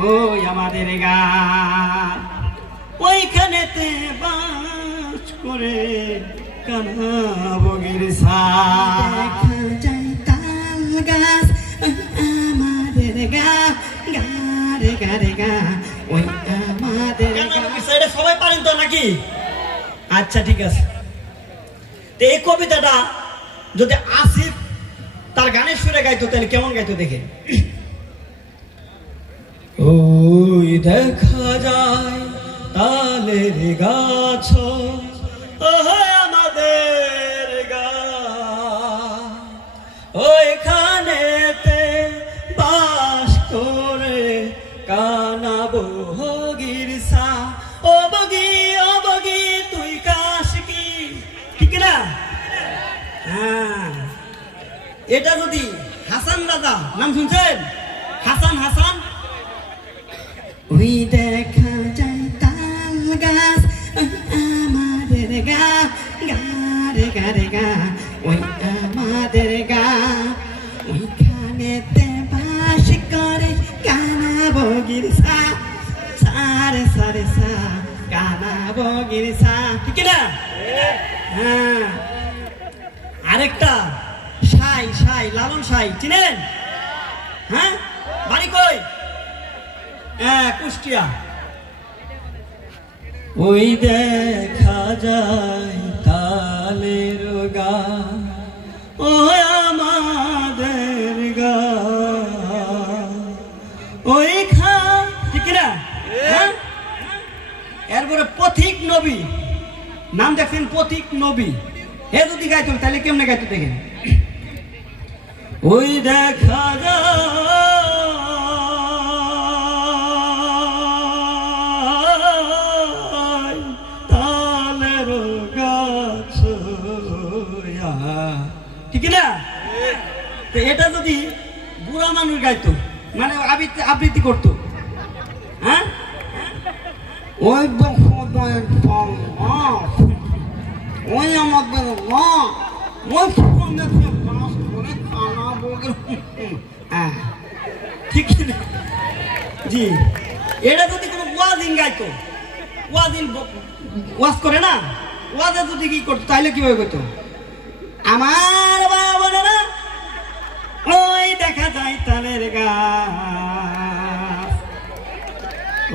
আমাদের গান। ওইখানেতে বাস করে কানা বগির তাল গাছ আমাদের গা গা রে গা ওই আমাদের সবাই পারেন তো নাকি? আচ্ছা ঠিক আছে। তো এই কবিতাটা যদি আসিফ তার গানের সুরে গাইতো তাহলে কেমন গাইতো দেখে? ওই দেখা যায় তালের গাছ। আমাদের গা ওইখানেতে বাস করে কানা বগির সা। ও বগি ও বগি, তুই কাশ কি? ঠিক না? হ্যাঁ। এটা যদি হাসান দাদা, নাম শুনছেন? হাসান হাসান। ওই দেখা যায় তাল গাছ। আমাদের গা গা রে গা রে, গা। ওই আমাদের গা। ওইখানেতে বাস করে কানা বগির সা সারে সারে, সা কানা বগির সা ঠিক না? হ্যাঁ। আরেকটা। সাই সাই, লালন সাই, চিনেন? হ্যাঁ? বাড়ি কই? হ্যাঁ কুষ্টিয়া। ওই দেখা যায় তালের গা। ও আমাদের গা। ওই খা ঠিক না হ্যাঁ? এরপরে পথিক নবী। নাম দেখছেন পথিক নবী। হে যদি গাইতো তাহলে কেমনে গাইতো দেখেন? ওই দেখা যায় এটা যদি বুড়া মানুষ গাইতো মানে আবৃত্তি আবৃত্তি করতো। হ্যাঁ? ওই ওই আমাদের ওই হ্যাঁ। ঠিক? জি। এটা যদি কোনো ওয়াজিন গাইতো ওয়াজিন ওয়াজ করে না? ওয়াজে যদি কি করতো তাহলে কীভাবে করতো? আমার বাবা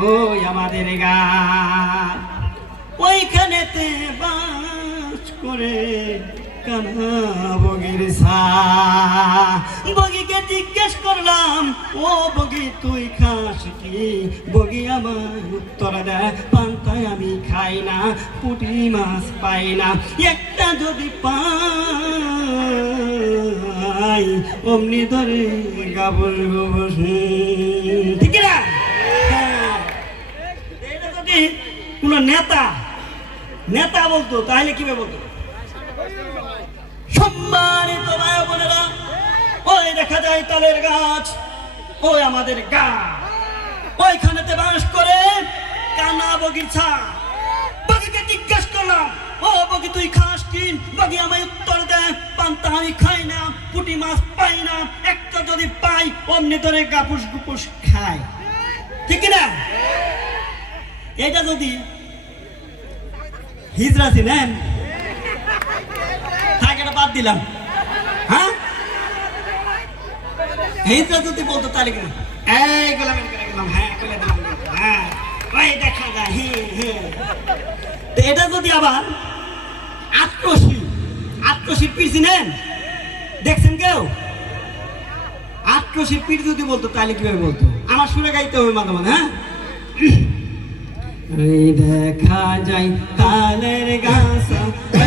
ওই আমাদের গান। ওইখানেতে বাস করে কানা বগির সা বগিকে জিজ্ঞেস করলাম, ও বগি, তুই খাস কি? বগি আমার উত্তর দেয়, পান্তায় আমি খাই না, পুঁটি মাছ পাই না, একটা যদি পাই, অমনি ধরে গাবল গোবর ঠিক না হ্যাঁ। এটা যদি কোন নেতা? নেতা বলতো, তাহলে কীভাবে বলতো? সম্মানিত ভাই বোনেরা, ওই দেখা যায় তালের গাছ, ওই আমাদের গা। ওইখানেতে বাস করে কানা বগিচা বগিকে জিজ্ঞেস করলাম, ও বগি, তুই খাস কি? বগি আমায় উত্তর দেয় পান্তা আমি খাই না, পুটি মাছ পাই না, একটা যদি পাই, অমনি ধরে গাপুস গুপুস খায় ঠিক না? এটা যদি হিজরা ছিলেন থাক বাদ দিলাম। হ্যাঁ? হিজরা যদি বলতো তাহলে কি? এই গোলাম গেলাম হ্যাঁ হ্যাঁ। এটা যদি আবার আত্মশী আত্মশিল্পীর চিনেন দেখছেন কেউ? আত্মশিল্পীর যদি বলতো তাহলে কীভাবে বলতো? আমার সুরে গাইতে হবে মাঝে মাঝে হ্যাঁ? দেখা যায় তালের গাছ।